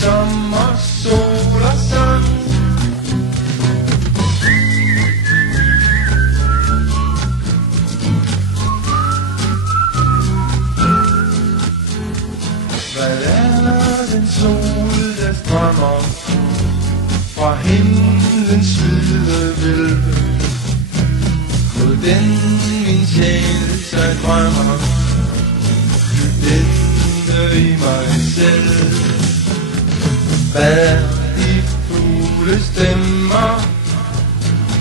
sommer, sol og sang. Hvad er den sol, der strømmer fra himlens hvide vælve? Mod den min sjæl sig drømmer, denne i mig selv. Hvad er de fugle stemmer,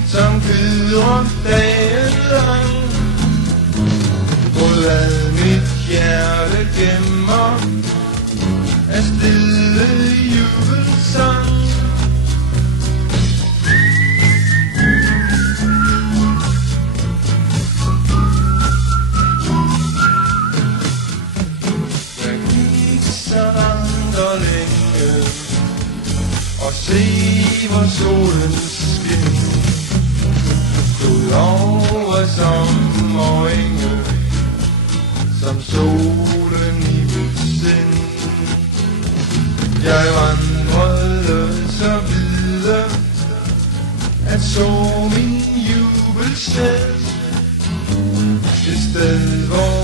som kvidrer dagen lang? Og hvad mit hjerte gemmer af stille jubelsang. Jeg gik så langt og længe og se hvor solen skin stod over sommerenge, som solen i mit sind. Jeg vandrede så videre at så min jubel selv, et sted hvor